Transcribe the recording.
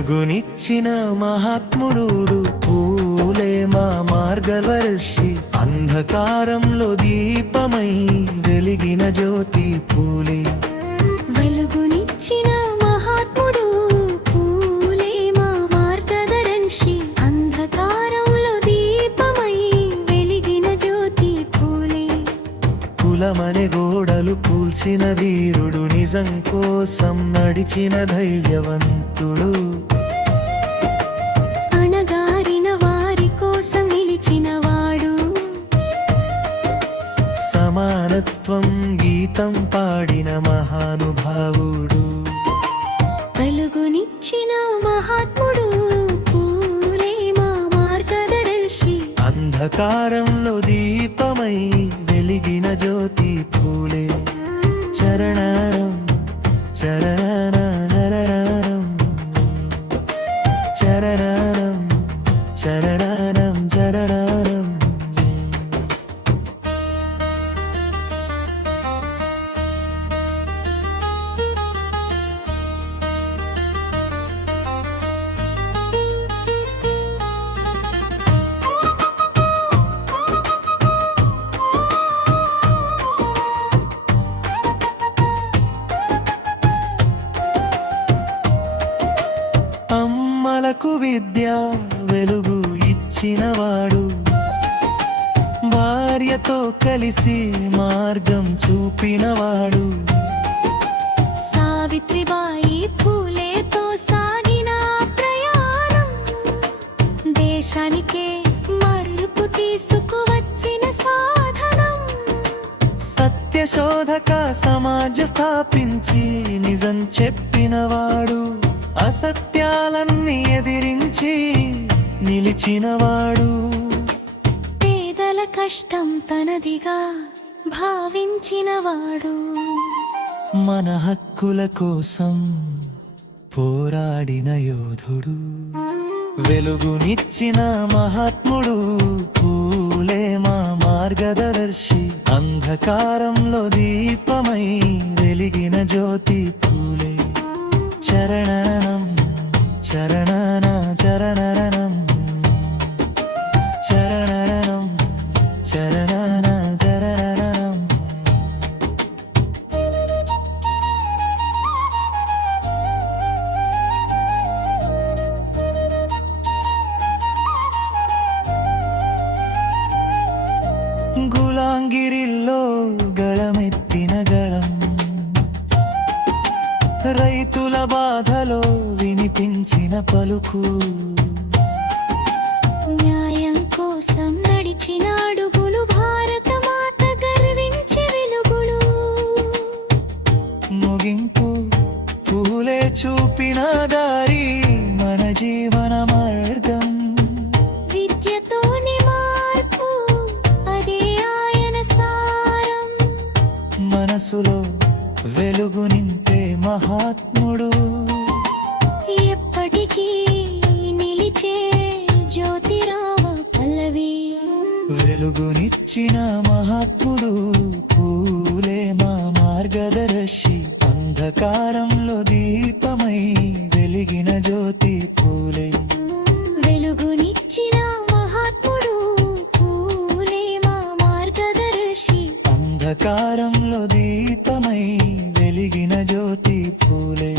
వెలుగునిచ్చిన మహాత్ముడు పూలే మా మార్గదర్శి అంధకారంలో దీపమై వెలిగిన జ్యోతి పూలే. వెలుగునిచ్చిన మహాత్ముడు పూలే మా మార్గదర్శి అంధకారంలో దీపమై వెలిగిన జ్యోతి పూలే. కులమనే గోడలు కూల్చిన వీరుడు, నిజం కోసం నడిచిన ధైర్యవంతుడు, అణగారిన వారి కోసం నిలిచిన వాడు, సమానత్వం గీతం పాడిన మహానుభావుడు. వెలుగునిచ్చిన మహాత్ముడు పూలే మా మార్గదర్శి అంధకారంలో దీపమై వెలిగిన జ్యోతి పూలే. చరణారం చరణారం చరణారం చరణారం చరణారం. అమ్మలకు విద్య వెలుగు ఇచ్చినవాడు, భార్యతో కలిసి మార్గం చూపినవాడు, సావిత్రిబాయి పూలేతో సాగిన ప్రయాణం దేశానికే మరుపు తీసుకువచ్చిన సాధనం, సత్యశోధక సమాజ స్థాపించి నిజం చెప్పినవాడు, అసత్యాలన్నీ ఎదిరించి నిలిచినవాడు, పేదల కష్టం తనదిగా భావించినవాడు, మన హక్కుల కోసం పోరాడిన యోధుడు. వెలుగునిచ్చిన మహాత్ముడు పూలే మా మార్గదర్శి అంధకారంలో దీపమై వెలిగిన జ్యోతి పూలే. చరణనం చరణన చరణనం చరణనం చరణన చరణనం. గులాంగిరిలో గళమెత్తిన గళం, రైతుల బాధలో వినిపించిన పలుకు, న్యాయం కోసం నడిచిన అడుగులు, భారత మాత గర్వించే వెలుగులు, ముగింపు పూలే చూపిన దారి మన జీవన మార్గం, విద్యతోని మార్పు అదే ఆయన సారం, మనసులో వెలుగు నింపే మహాత్ముడు, ఎప్పటికీ నిలిచే జ్యోతిరావ పల్లవి. వెలుగునిచ్చిన మహాత్ముడు పూలే మా మార్గదర్శి అంధకారంలో దీపమై వెలిగిన జ్యోతి పూలే. వెలుగునిచ్చిన మహాత్ముడు పూలే మా మార్గదర్శి అంధకారంలో దీపమై వెలిగిన జ్యోతి పూలే.